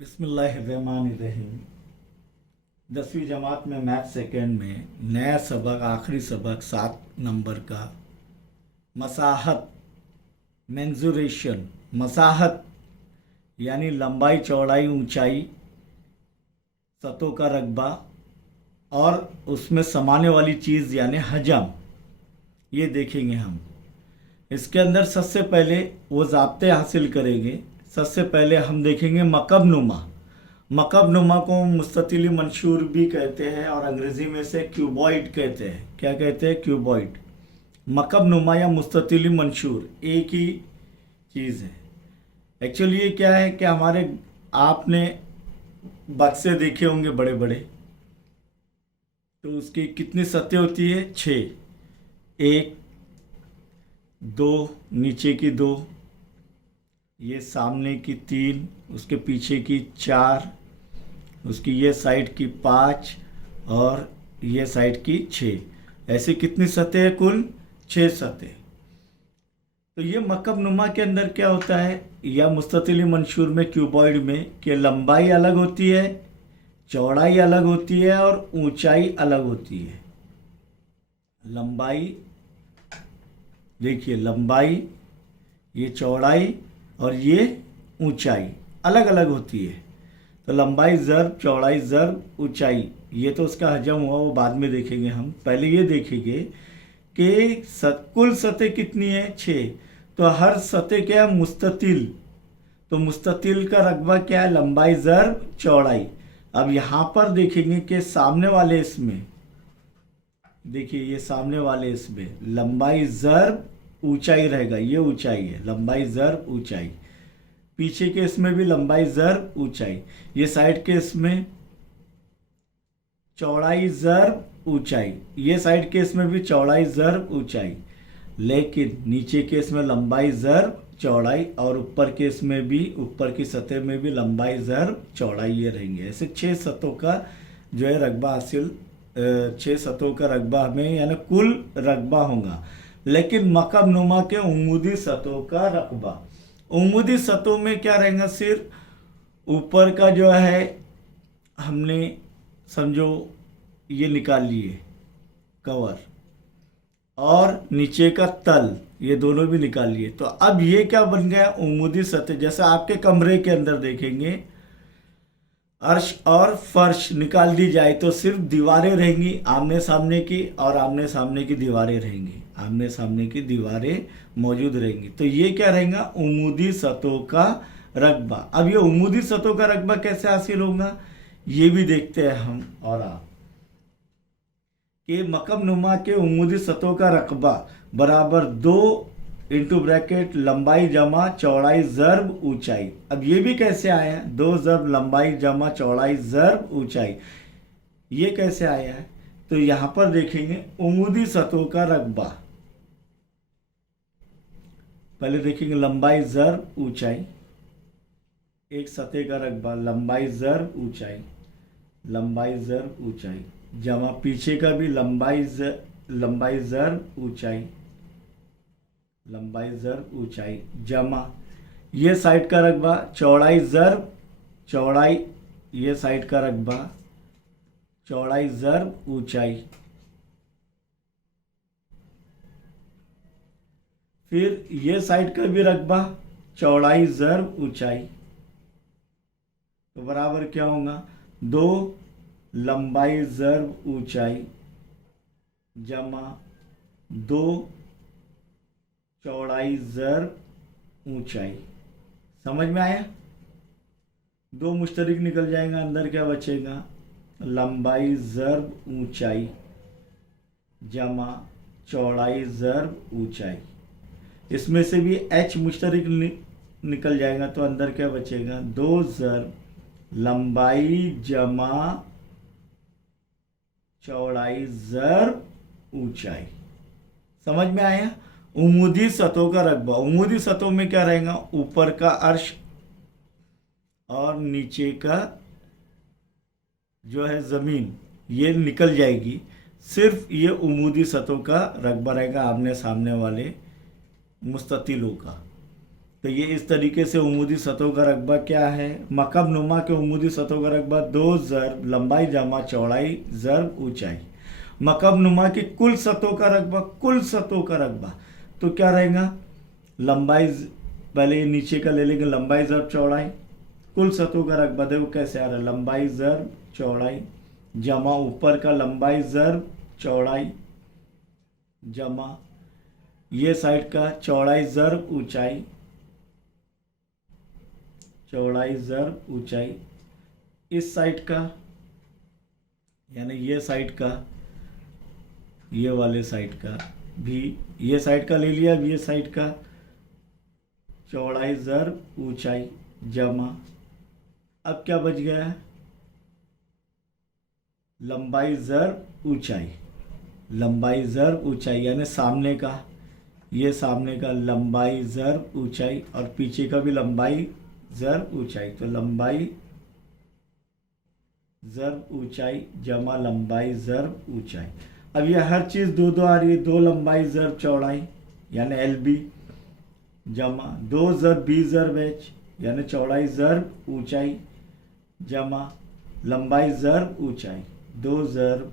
बिस्मिल्लाहिर्रहमानिर्रहीम। 10वीं जमात में मैथ सेकेंड में नया सबक, आखिरी सबक 7 नंबर का मसाहत, मेंजुरेशन। मसाहत यानी लंबाई, चौड़ाई, ऊंचाई, सतहों का रकबा और उसमें समाने वाली चीज़ यानी हजम, ये देखेंगे हम। इसके अंदर सबसे पहले वो ज़ाब्ते हासिल करेंगे। सबसे पहले हम देखेंगे मकब नुमा। मकब नुमा को मुस्ततिली मंशूर भी कहते हैं और अंग्रेज़ी में से क्यूबॉइड कहते हैं। क्या कहते हैं? क्यूबॉइड। मकब नुमा या मुस्ततिली मंशूर एक ही चीज़ है। एक्चुअली ये क्या है कि हमारे, आपने बक्से देखे होंगे बड़े बड़े, तो उसकी कितनी सतह होती है? 6। 1, 2, नीचे की 2, ये सामने की 3, उसके पीछे की 4, उसकी ये साइड की 5 और ये साइड की 6। ऐसे कितनी सतह है? कुल 6 सतह। तो ये मकब नुमा के अंदर क्या होता है, या मुस्ततिली मंशूर में, क्यूबॉइड में, कि लंबाई अलग होती है, चौड़ाई अलग होती है और ऊंचाई अलग होती है। लंबाई, देखिए लंबाई, ये चौड़ाई और ये ऊंचाई अलग अलग होती है। तो लंबाई ज़र्ब चौड़ाई ज़र्ब ऊंचाई, ये तो उसका हजम हुआ, वो बाद में देखेंगे हम। पहले ये देखेंगे कि कुल सतह कितनी है? 6। तो हर सतह क्या है? मुस्ततिल। तो मुस्ततिल का रकबा क्या है? लंबाई ज़र्ब चौड़ाई। अब यहाँ पर देखेंगे कि सामने वाले इसमें, देखिए ये सामने वाले इसमें लंबाई ज़र्ब ऊंचाई रहेगा। ये ऊंचाई है, लंबाई ज़र्ब ऊंचाई। पीछे के इसमें भी लंबाई ज़र्ब ऊंचाई। ये साइड के इसमें चौड़ाई ज़र्ब ऊंचाई। ये साइड के इसमें भी चौड़ाई ज़र्ब ऊंचाई। लेकिन नीचे के इसमें लंबाई ज़र्ब चौड़ाई और ऊपर के इसमें भी, ऊपर की सतह में भी लंबाई ज़र्ब चौड़ाई, ये रहेंगे। ऐसे 6 सतहों का जो है रकबा हासिल, 6 सतहों का रकबा हमें, यानी कुल रकबा होगा। लेकिन मकब नुमा के उमूदी सतहों का रकबा, उमूदी सतहों में क्या रहेगा? सिर्फ ऊपर का जो है, हमने समझो ये निकाल लिए कवर, और नीचे का तल, ये दोनों भी निकाल लिए। तो अब ये क्या बन गया? उमूदी सतह। जैसे आपके कमरे के अंदर देखेंगे, अर्श और फर्श निकाल दी जाए तो सिर्फ दीवारें रहेंगी आमने सामने की, और आमने सामने की दीवारें रहेंगी, आमने सामने की दीवारें मौजूद रहेंगी। तो ये क्या रहेगा? उमूदी सतहों का रकबा। अब ये उमूदी सतहों का रकबा कैसे हासिल होगा, ये भी देखते हैं हम और आप, कि मकब नुमा के उमूदी सतहों का रकबा बराबर 2 इंटू ब्रैकेट लंबाई जमा चौड़ाई ज़र्ब ऊंचाई। अब ये भी कैसे आया है? 2 ज़र्ब लंबाई जमा चौड़ाई ज़र्ब ऊंचाई, ये कैसे आया है? तो यहां पर देखेंगे उमूदी सतहों का रकबा। पहले देखेंगे लंबाई ज़र्ब ऊंचाई, एक सतह का रकबा लंबाई ज़र्ब ऊंचाई, लंबाई ज़र्ब ऊंचाई, जमा पीछे का भी लंबाई ज़र्ब ऊंचाई, लंबाई ज़र्ब ऊंचाई, जमा ये साइड का रकबा चौड़ाई ज़र्ब चौड़ाई, ये साइड का रकबा चौड़ाई ज़र्ब ऊंचाई। फिर ये साइड का भी रकबा चौड़ाई ज़र्ब ऊंचाई। तो बराबर क्या होगा? 2 लंबाई ज़र्ब ऊंचाई जमा 2 चौड़ाई ज़र्ब ऊंचाई। समझ में आया? 2 मुश्तरिक निकल जाएगा, अंदर क्या बचेगा? लंबाई ज़र्ब ऊंचाई जमा चौड़ाई ज़र्ब ऊंचाई। इसमें से भी h मुश्तरिक निकल जाएगा, तो अंदर क्या बचेगा? 2 ज़र्ब लंबाई जमा चौड़ाई ज़र्ब ऊंचाई। समझ में आया? उमूदी सतहों का रकबा। उमूदी सतहों में क्या रहेगा? ऊपर का अर्श और नीचे का जो है ज़मीन, ये निकल जाएगी। सिर्फ ये उमूदी सतहों का रकबा रहेगा आमने सामने वाले मुस्ततिलों का। तो ये इस तरीके से उमूदी सतहों का रकबा क्या है, मकब नुमा के उमूदी सतहों का रकबा 2 ज़र्ब लंबाई जमा चौड़ाई ज़र्ब ऊंचाई। मकब नुमा की कुल सतहों का रकबा, कुल सतहों का रकबा तो क्या रहेगा, लंबाई पहले ये नीचे का ले लेंगे, लंबाई ज़र्ब चौड़ाई, कुल सतहों का रकबा देखो कैसे आ रहा है, लंबाई ज़र्ब चौड़ाई जमा ऊपर का लंबाई ज़र्ब चौड़ाई जमा ये साइड का चौड़ाई ज़र्ब ऊंचाई, चौड़ाई ज़र्ब ऊंचाई, इस साइड का यानी ये साइड का, ये वाले साइड का भी, ये साइड का ले लिया, अब ये साइड का चौड़ाई ज़र्ब ऊंचाई जमा, अब क्या बच गया है, लंबाई ज़र्ब ऊंचाई, लंबाई ज़र्ब ऊंचाई यानी सामने का, ये सामने का लंबाई ज़र्ब ऊंचाई और पीछे का भी लंबाई ज़र्ब ऊंचाई, तो लंबाई ज़र्ब ऊंचाई जमा लंबाई ज़र्ब ऊंचाई। अब ये हर चीज़ दो दो आ रही है, 2 लंबाई ज़र्ब चौड़ाई यानी LB जमा 2 ज़र्ब B ज़र्ब H यानी चौड़ाई ज़र्ब ऊंचाई जमा लंबाई ज़र्ब ऊंचाई, 2 ज़र्ब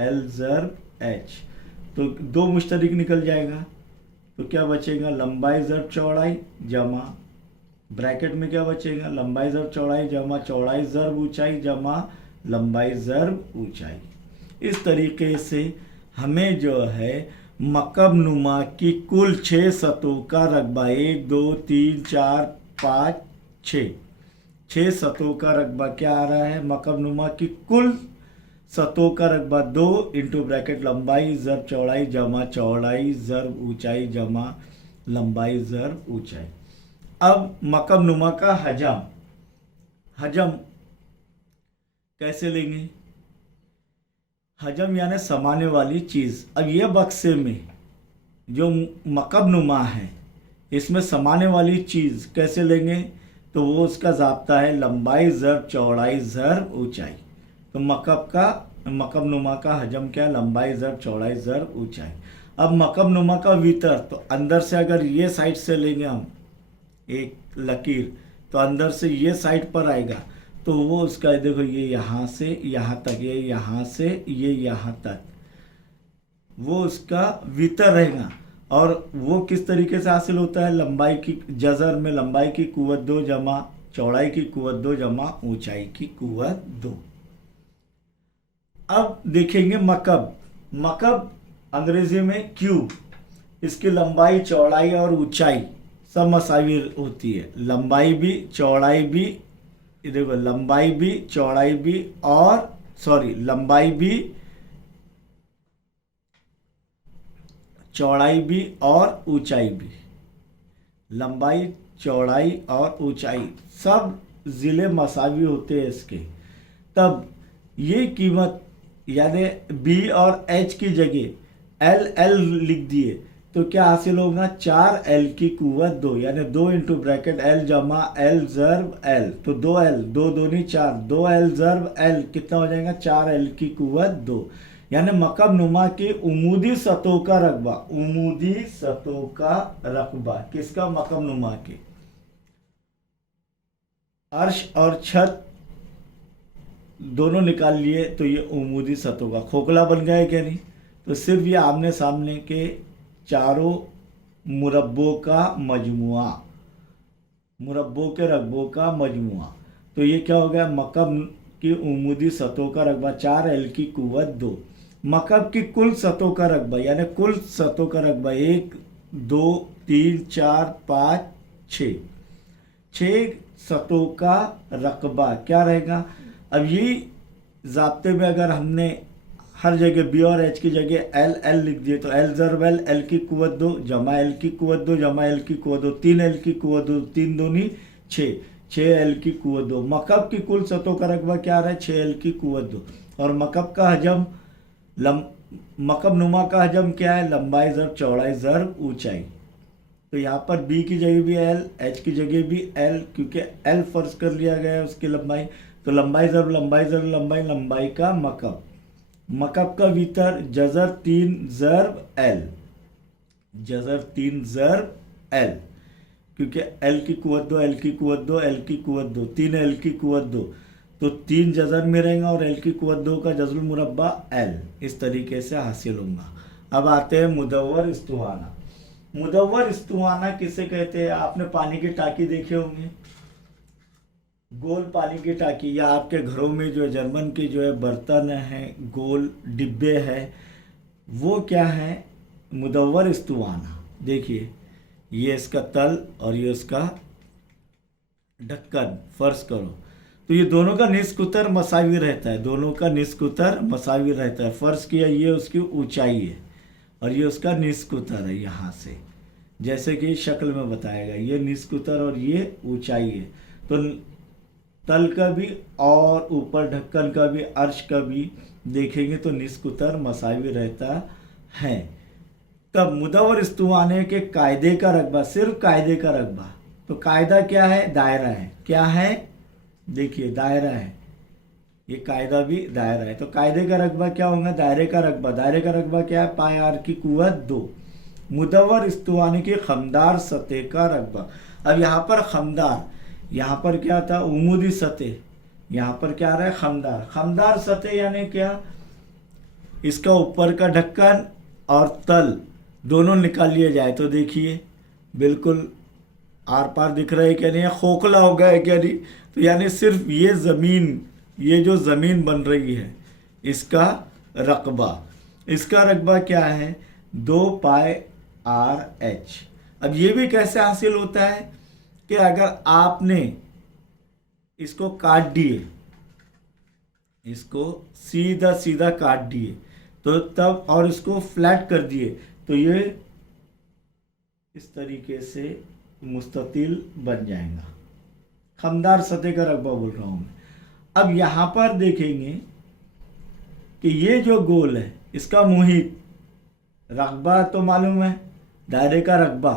L ज़र्ब H, तो 2 मुश्तरिक निकल जाएगा, तो क्या बचेगा, लंबाई ज़र्ब चौड़ाई जमा ब्रैकेट में क्या बचेगा, लंबाई ज़र्ब चौड़ाई जमा चौड़ाई ज़र्ब ऊंचाई जमा लंबाई ज़र्ब ऊंचाई। इस तरीके से हमें जो है मकब नुमा की कुल 6 सतहों का रकबा 1 2 3 4 5 6 सतहों का रकबा क्या आ रहा है, मकब नुमा की कुल सतहों का रकबा 2 इंटू ब्रैकेट लंबाई ज़र्ब चौड़ाई जमा चौड़ाई ज़र्ब ऊंचाई जमा लंबाई ज़र्ब ऊंचाई। अब मकब नुमा का हजम, हजम कैसे लेंगे, हजम यानी समाने वाली चीज़। अब ये बक्से में जो मकब नुमा है इसमें समाने वाली चीज़ कैसे लेंगे, तो वो उसका ज़ाब्ता है लंबाई ज़र्ब चौड़ाई ज़र्ब ऊंचाई। तो मकब नुमा का हजम क्या, लंबाई ज़र्ब चौड़ाई ज़र्ब ऊंचाई। अब मकब नुमा का वितर, तो अंदर से अगर ये साइड से लेंगे हम एक लकीर, तो अंदर से ये साइड पर आएगा, तो वो उसका देखो ये यहाँ से यहाँ तक, ये यहाँ से ये यहाँ तक, वो उसका वितर रहेगा। और वो किस तरीके से हासिल होता है, लंबाई की जज़र में लंबाई की कुव्वत 2 जमा चौड़ाई की कुव्वत 2 जमा ऊंचाई की कुव्वत 2। अब देखेंगे मकब, मकब अंग्रेजी में क्यूब, इसकी लंबाई चौड़ाई और ऊंचाई सब मसावी होती है, लंबाई भी चौड़ाई भी, देखो लंबाई भी चौड़ाई भी और लंबाई भी चौड़ाई भी और ऊंचाई भी, लंबाई चौड़ाई और ऊंचाई सब ज़िले मसावी होते हैं इसके। तब ये कीमत यानी B और H की जगह L लिख दिए, तो क्या हासिल होगा, 4L की कुव्वत 2 यानी 2 इंटू ब्रैकेट L जमा L ज़र्ब L, तो 2L 2 दूनी 4, 2L ज़र्ब L कितना हो जाएगा, 4L की कुव्वत 2। यानी मकब नुमा की उमूदी सतहों का रकबा, उमूदी सतहों का रकबा किसका, मकब नुमा के, अर्श और छत दोनों निकाल लिए, तो ये उमूदी सतहों का खोखला बन गया क्या नहीं, तो सिर्फ ये आमने सामने के चारों मुरब्बों का मजमुआ, मुरब्बों के रकबों का मजमुआ, तो ये क्या हो गया, मकब की उमूदी सतहों का रकबा 4L की कुव्वत 2। मकब की कुल सतहों का रकबा यानी कुल सतहों का रकबा 1 2 3 4 5 6 सतहों का रकबा क्या रहेगा। अब ये ज़ाब्ते में अगर हमने हर जगह B और H की जगह L लिख दिए, तो L ज़र्ब L की कुव्वत 2 जमा L की कुव्वत 2 जमा L की कुव्वत 2, 3L की कुव्वत 2, 3 दूनी 6L की कुव्वत 2। मकब की कुल सतहों का रकबा क्या आ रहा है, 6L की कुव्वत 2। और मकब का हजम, मकब नुमा का हजम क्या है, लंबाई ज़र्ब चौड़ाई ज़र्ब ऊंचाई। तो यहाँ पर B की जगह भी L, H की जगह भी L, क्योंकि L फर्ज कर लिया गया है उसकी लंबाई, तो लंबाई ज़र्ब लंबाई ज़र्ब लंबाई, लंबाई का मकब। मकब का वितर जज़र 3 ज़र्ब L, जज़र 3 ज़र्ब L। क्योंकि एल की कुवत 2, एल की कुवत 2, एल की कुवत 2, 3 एल की कुवत 2, तो 3 जज़र में रहेगा और एल की कुवत 2 का जज़रुल मुरब्बा एल, इस तरीके से हासिल होगा। अब आते हैं मुदव्वर इस्तुआना। मुदव्वर इस्तुआना किसे कहते हैं? आपने पानी की टाकी देखे होंगे, गोल पानी की टाकी, या आपके घरों में जो जर्मन के जो है बर्तन हैं, गोल डिब्बे हैं, वो क्या है? मुदव्वर इस्तुआना। देखिए ये इसका तल और ये उसका ढक्कन, फर्श करो तो ये दोनों का निस्कुतर मसावी रहता है, दोनों का निस्कुतर मसावी रहता है। फर्श किया, ये उसकी ऊंचाई है और ये उसका निस्कुतर है, यहाँ से जैसे कि शक्ल में बताएगा, ये निस्कुतर और ये ऊंचाई है। तो तल का भी और ऊपर ढक्कन का भी, अर्श का भी देखेंगे तो निस्कुतर मसावी रहता है। तब मुदव्वर इस्तुआने के कायदे का रकबा, सिर्फ कायदे का रकबा, तो कायदा क्या है? दायरा है। क्या है? देखिए दायरा है, ये कायदा भी दायरा है। तो कायदे का रकबा क्या होगा? दायरे का रकबा। दायरे का रकबा क्या है? पाए आर की कुवत 2। मुदव्वर इस्तुआने की खमदार सतह का रकबा। अब यहाँ पर खमदार, यहाँ पर क्या था? उमूदी सतह, यहाँ पर क्या आ रहा है? खमदार। खमदार सतह यानी क्या? इसका ऊपर का ढक्कन और तल दोनों निकाल लिए जाए तो देखिए बिल्कुल आर पार दिख रहा है क्या नहीं? खोखला हो गया है क्या नहीं? तो यानी सिर्फ ये ज़मीन, ये जो ज़मीन बन रही है, इसका रकबा, इसका रकबा क्या है? 2 पाए आर एच। अब ये भी कैसे हासिल होता है कि अगर आपने इसको काट दिए, इसको सीधा सीधा काट दिए तो तब, और इसको फ्लैट कर दिए तो ये इस तरीके से मुस्ततिल बन जाएगा। खमदार सतह का रकबा बोल रहा हूँ मैं। अब यहाँ पर देखेंगे कि ये जो गोल है, इसका मुहित, रकबा तो मालूम है, दायरे का रकबा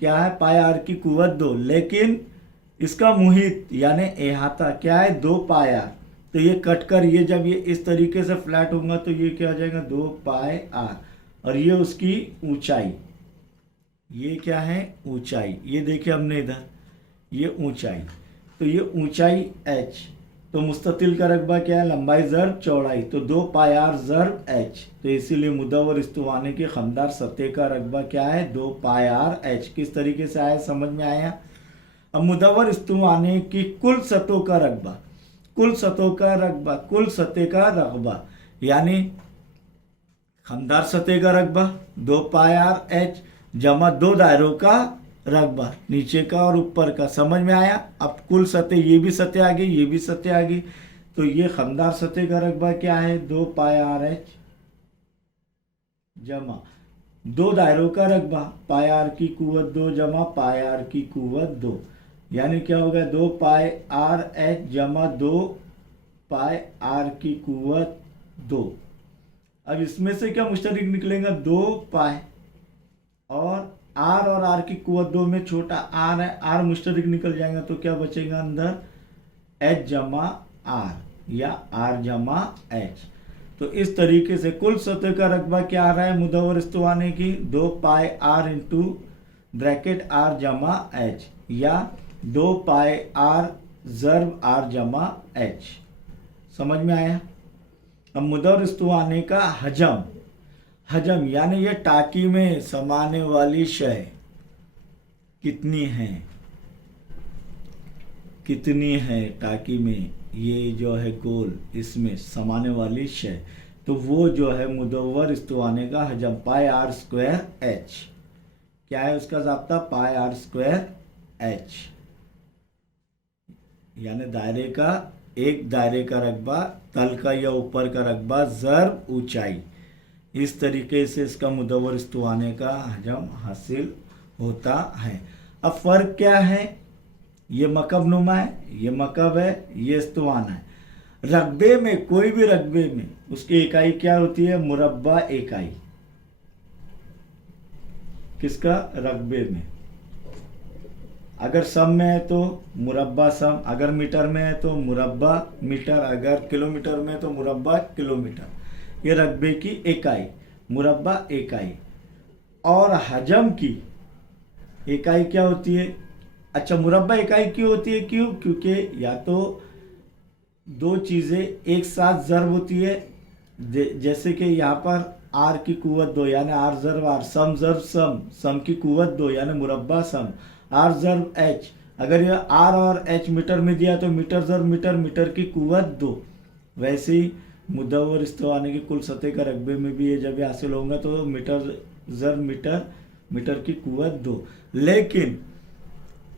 क्या है? पाए आर की कुवत 2, लेकिन इसका मुहित यानी अहाता क्या है? 2 पाए आर। तो ये कट कर, ये जब ये इस तरीके से फ्लैट होगा तो ये क्या हो जाएगा? 2 पाए आर। और ये उसकी ऊंचाई, ये क्या है? ऊंचाई। ये देखिए हमने इधर, ये ऊंचाई, तो ये ऊंचाई h। तो मुस्ततिल का रकबा क्या है? लंबाई ज़र्ब चौड़ाई, तो 2 पाए आर ज़र्ब h। तो इसीलिए मुदव्वर इस्तुआने की खमदार सतह का रकबा क्या है? 2 पाए आर h। किस तरीके से आया? समझ में आया? अब मुदव्वर इस्तुआने की कुल सतहों का रकबा, कुल सतहों का रकबा, कुल सतह का रकबा यानी खमदार सतह का रकबा 2 पाए आर एच जमा 2 दायरों का रकबा, नीचे का और ऊपर का। समझ में आया? अब कुल सतह, ये भी सतह आ गई, ये भी सतह आ गई, तो ये खमदार सतह का रकबा क्या है? 2 पाए आर एच जमा 2 दायरों का रकबा, पाए आर की कुवत 2 जमा पाए आर की कुवत 2, यानी क्या होगा? 2 पाए आर एच जमा 2 पाए आर की कुवत 2। अब इसमें से क्या मुश्तरक निकलेगा? 2 पाए, और आर की कुवत 2 में छोटा आर है, आर मुश्तरक निकल जाएगा तो क्या बचेगा अंदर? एच जमा आर या आर जमा एच। तो इस तरीके से कुल सतह का रकबा क्या आ रहा है मुदव्वर इस्तुआने की? 2 पाए आर इंटू ब्रैकेट आर जमा एच, या 2 पाए आर ज़र्ब आर जमा एच। समझ में आया? अब मुदव्वर इस्तुआने का हजम, हजम यानी ये टाकी में समाने वाली शय कितनी है, कितनी है टाकी में, ये जो है गोल, इसमें समाने वाली शय, तो वो जो है मुदव्वर इस्तुआने का हजम पाए आर स्क्वायर एच। क्या है उसका ज़ाब्ता? पाए आर स्क्वायर एच, यानी दायरे का, एक दायरे का रकबा, तल का या ऊपर का रकबा ज़र्ब ऊंचाई। इस तरीके से इसका मुदव्वर इस्तुआने का हजम हासिल होता है। अब फ़र्क क्या है? ये मकब नुमा है, ये मकब है, ये इस्तुआना है। रकबे में, कोई भी रकबे में उसकी इकाई क्या होती है? मुरब्बा इकाई। किसका? रकबे में। अगर सम में है तो मुरब्बा सम, अगर मीटर में है तो मुरब्बा मीटर, अगर किलोमीटर में है तो मुरब्बा किलोमीटर। ये रकबे की इकाई, मुरब्बा इकाई। और हजम की इकाई क्या होती है? अच्छा, मुरब्बा इकाई क्यों होती है? क्यों? क्योंकि या तो दो चीज़ें एक साथ ज़र्ब होती है, जैसे कि यहाँ पर आर की कुवत दो यानी आर ज़र्ब आर, सम ज़र्ब सम, सम की कुवत दो यानी मुरब्बा सम, आर ज़र्ब एच, अगर यह आर और एच मीटर में दिया तो मीटर ज़र्ब मीटर, मीटर की कुवत दो। वैसे ही मुद्दवर इस्तवाने की कुल सतह का रकबे में भी ये जब ये हासिल होगा तो मीटर ज़र्ब मीटर, मीटर की कुवत दो। लेकिन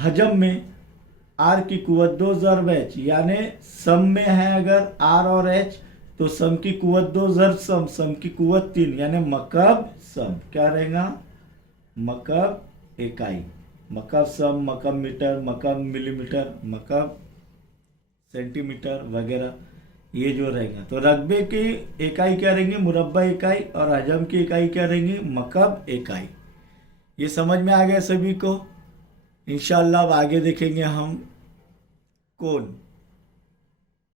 हजम में आर की कुवत दो ज़र्ब एच, यानी सम में है अगर आर और एच तो सम की कुवत दो ज़र्ब सम, सम की कुवत तीन, यानी मकब सम क्या रहेगा? मकब इकाई, मकब सम, मकब मीटर, मकब मिलीमीटर, मकब सेंटीमीटर वगैरह, ये जो रहेगा। तो रकबे की इकाई क्या रहेंगी? मुरब्बा इकाई, और हजम की इकाई क्या रहेंगी? मकब इकाई। ये समझ में आ गया सभी को? इंशाल्लाह अब आगे देखेंगे हम कोण।